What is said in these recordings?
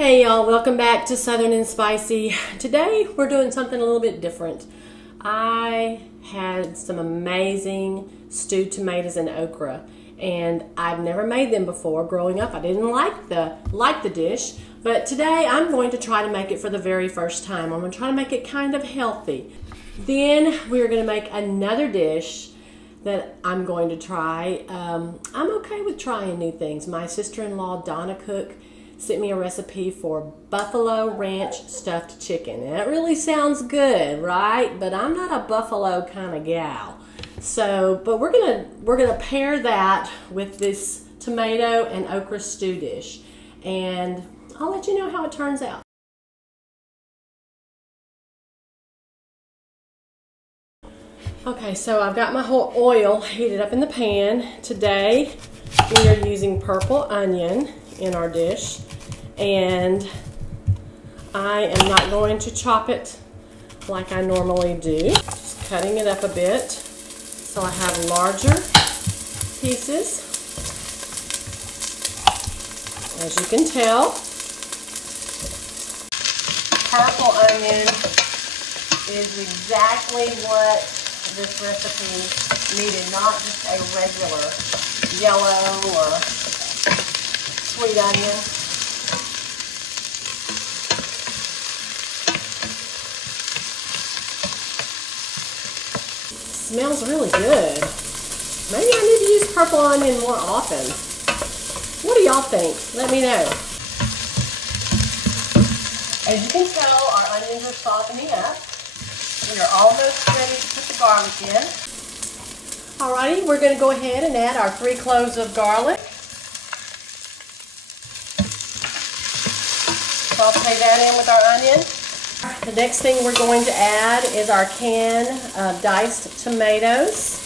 Hey y'all, welcome back to Southern and Spicy. Today we're doing something a little bit different. I had some amazing stewed tomatoes and okra, and I've never made them before. Growing up, I didn't like the dish, but today I'm going to try to make it for the very first time. I'm going to try to make it kind of healthy. Then we're going to make another dish that I'm going to try. I'm okay with trying new things. My sister-in-law, Donna Cook, sent me a recipe for buffalo ranch stuffed chicken. And it really sounds good, right? But I'm not a buffalo kind of gal. So, but we're gonna pair that with this tomato and okra stew dish. And I'll let you know how it turns out. Okay, so I've got my whole oil heated up in the pan. Today, we are using purple onion in our dish, and I am not going to chop it like I normally do. Just cutting it up a bit so I have larger pieces. As you can tell, purple onion is exactly what this recipe needed, not just a regular yellow or sweet onion. Smells really good. Maybe I need to use purple onion more often. What do y'all think? Let me know. As you can tell, our onions are softening up. We are almost ready to put the garlic in. Alrighty, we're going to go ahead and add our 3 cloves of garlic. Saute that in with our onion. The next thing we're going to add is our can of diced tomatoes.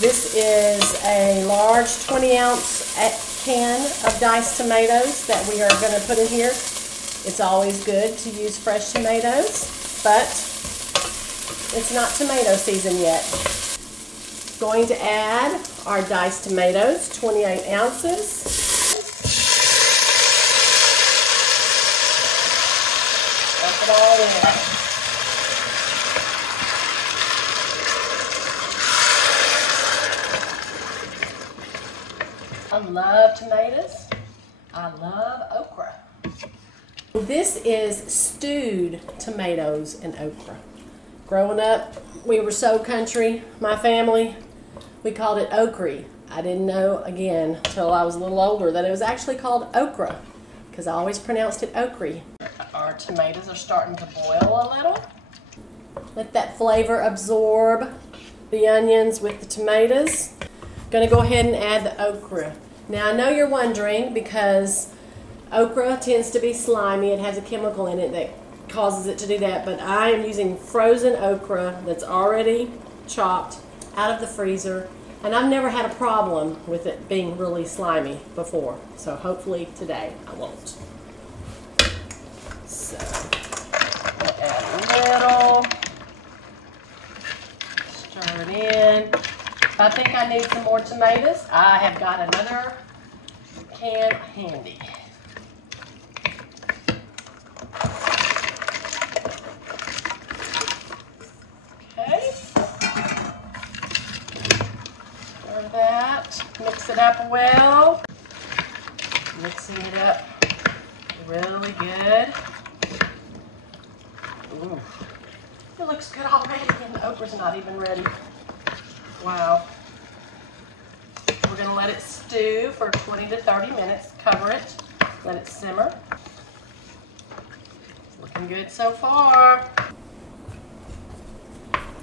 This is a large 20-ounce can of diced tomatoes that we are going to put in here. It's always good to use fresh tomatoes, but it's not tomato season yet. Going to add our diced tomatoes, 28 ounces. Dump it all in. I love tomatoes. I love okra. This is stewed tomatoes and okra. Growing up, we were so country, my family. We called it okra. I didn't know, again, until I was a little older, that it was actually called okra, because I always pronounced it okra. Our tomatoes are starting to boil a little. Let that flavor absorb the onions with the tomatoes. Going to go ahead and add the okra. Now, I know you're wondering, because okra tends to be slimy. It has a chemical in it that causes it to do that, but I am using frozen okra that's already chopped out of the freezer, and I've never had a problem with it being really slimy before, so hopefully today I won't. So, I'll add a little, stir it in. If I think I need some more tomatoes, I have got another can handy. Mix it up well. Mixing it up really good. Ooh. It looks good already, and the okra's not even ready. Wow. We're going to let it stew for 20 to 30 minutes. Cover it. Let it simmer. It's looking good so far.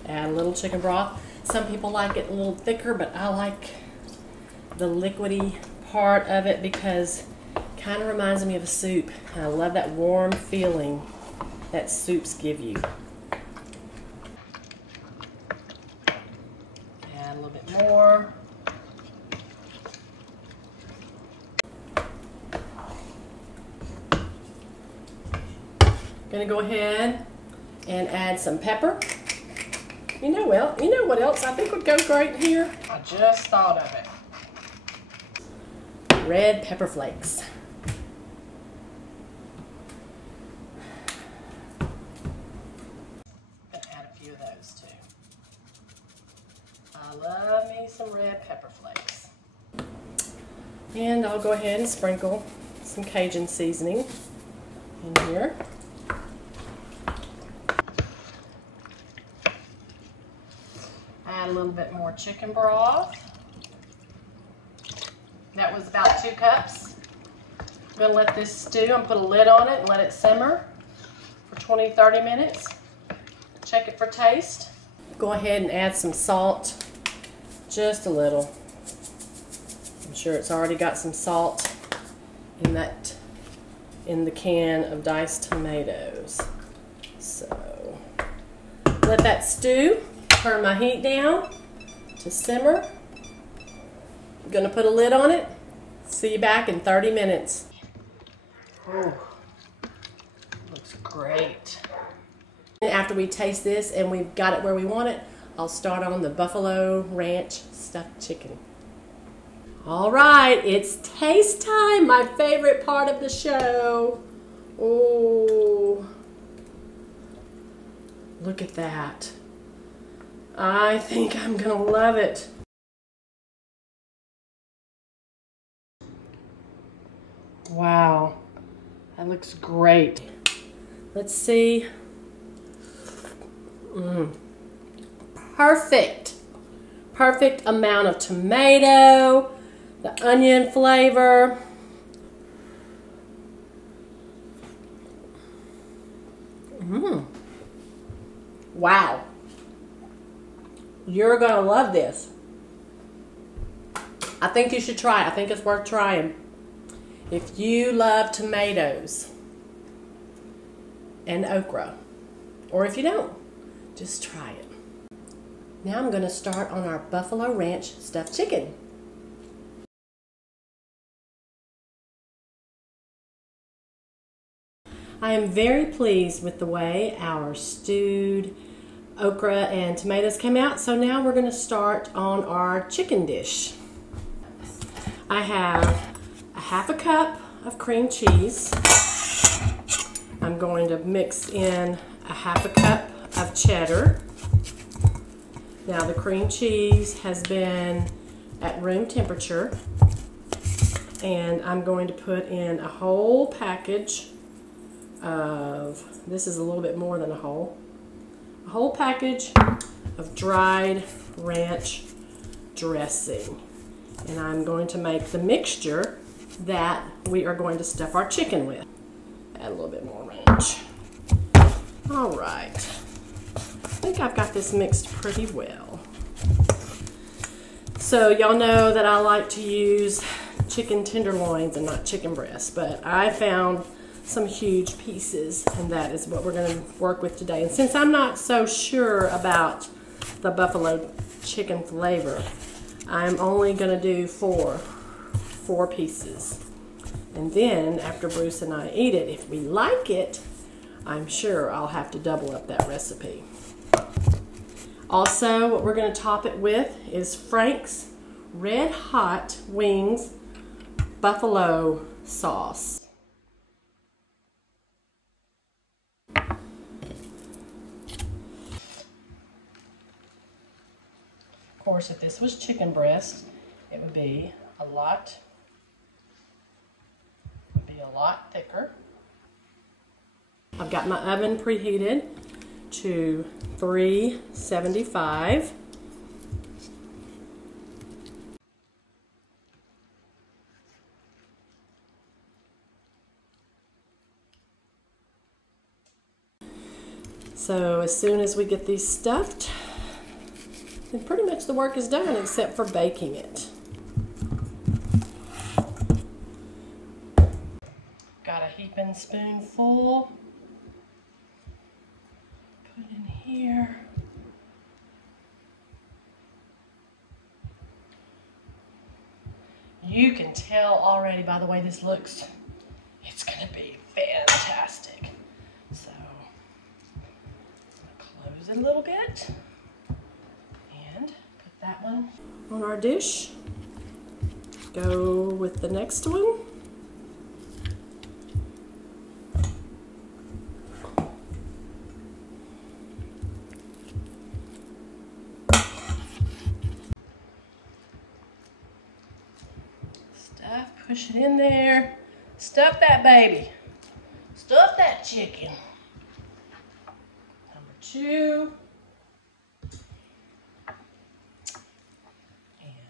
Add a little chicken broth. Some people like it a little thicker, but I like the liquidy part of it because it kind of reminds me of a soup. I love that warm feeling that soups give you. Add a little bit more. Gonna go ahead and add some pepper. You know what else I think would go great here? I just thought of it. red pepper flakes. pepper flakes. And I'll go ahead and sprinkle some Cajun seasoning in here. Add a little bit more chicken broth. That was about 2 cups. I'm going to let this stew and put a lid on it and let it simmer for 20-30 minutes. Check it for taste. Go ahead and add some salt, just a little. I'm sure it's already got some salt in the can of diced tomatoes. So let that stew. Turn my heat down to simmer. I'm going to put a lid on it. See you back in 30 minutes. Oh, looks great. After we taste this and we've got it where we want it, I'll start on the Buffalo Ranch stuffed chicken. All right, it's taste time, my favorite part of the show. Oh, look at that. I think I'm gonna love it. Wow, that looks great. Let's see. Perfect. Perfect amount of tomato, the onion flavor. Wow. You're gonna love this. I think you should try it. I think it's worth trying. If you love tomatoes and okra, or if you don't, just try it. Now I'm going to start on our Buffalo Ranch stuffed chicken. I am very pleased with the way our stewed okra and tomatoes came out. So now we're going to start on our chicken dish. I have a 1/2 cup of cream cheese. I'm going to mix in a 1/2 cup of cheddar. Now the cream cheese has been at room temperature, and I'm going to put in a whole package of, this is a little bit more than a whole package of dried ranch dressing. And I'm going to make the mixture that we are going to stuff our chicken with. Add a little bit more ranch. All right. I think I've got this mixed pretty well. So y'all know that I like to use chicken tenderloins and not chicken breasts, but I found some huge pieces, and that is what we're going to work with today. And since I'm not so sure about the buffalo chicken flavor, I'm only going to do four pieces. And then after Bruce and I eat it, if we like it, I'm sure I'll have to double up that recipe. Also, what we're going to top it with is Frank's Red Hot Wings buffalo sauce. Of course, if this was chicken breast, it would be a lot thicker. I've got my oven preheated to 375. So as soon as we get these stuffed, then pretty much the work is done except for baking it. Got a heaping spoonful. Put in here. You can tell already by the way this looks, it's going to be fantastic. So, close it a little bit and put that one on our dish. Go with the next one. Push it in there. Stuff that baby. Stuff that chicken. Number 2.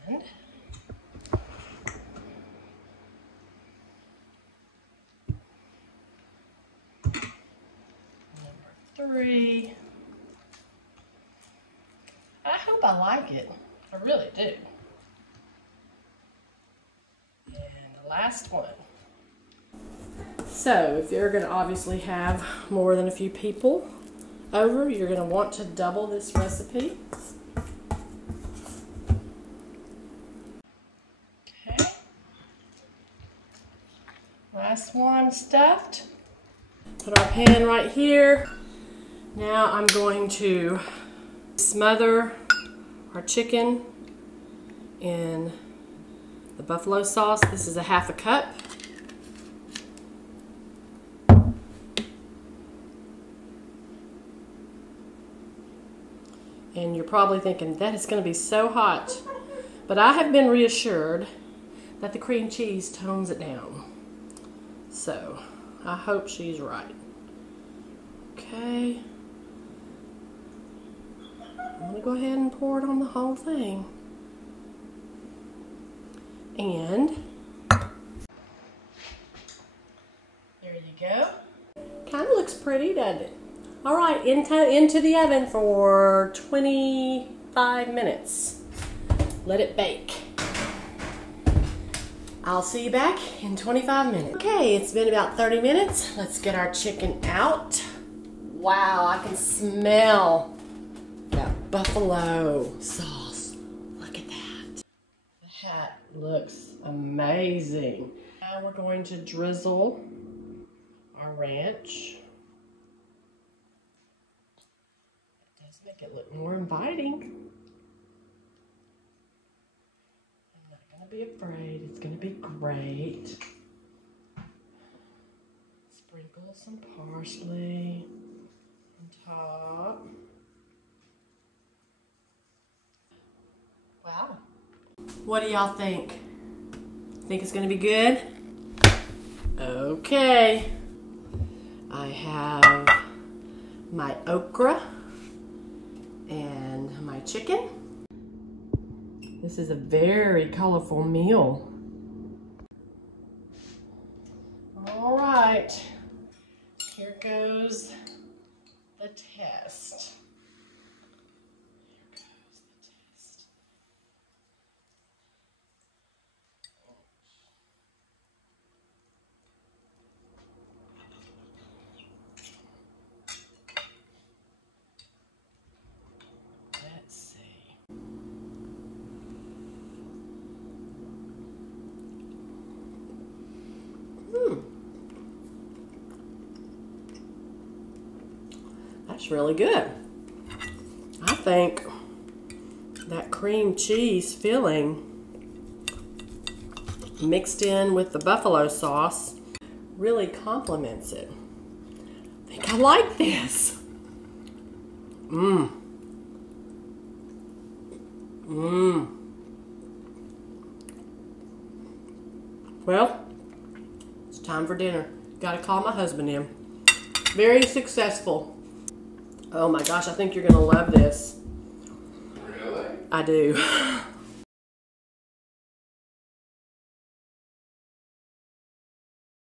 And number 3. I hope I like it. I really do. And the last one. So, if you're going to obviously have more than a few people over, you're going to want to double this recipe. Okay. Last one stuffed. Put our pan right here. Now I'm going to smother our chicken in the buffalo sauce. This is a 1/2 cup. And you're probably thinking, that is going to be so hot. But I have been reassured that the cream cheese tones it down. So, I hope she's right. Okay. I'm going to go ahead and pour it on the whole thing. And there you go. Kind of looks pretty, doesn't it? All right, into the oven for 25 minutes. Let it bake. I'll see you back in 25 minutes. Okay, it's been about 30 minutes. Let's get our chicken out. Wow, I can smell that buffalo sauce. Look at that. That looks amazing. Now we're going to drizzle our ranch. Make it look more inviting. I'm not going to be afraid. It's going to be great. Sprinkle some parsley on top. Wow. What do y'all think? Think it's going to be good? Okay. I have my okra and my chicken. This is a very colorful meal. All right, here goes the test. That's really good. I think that cream cheese filling mixed in with the buffalo sauce really complements it. I think I like this. Well, it's time for dinner. Gotta call my husband in. Very successful. Oh my gosh, I think you're gonna love this. Really? I do.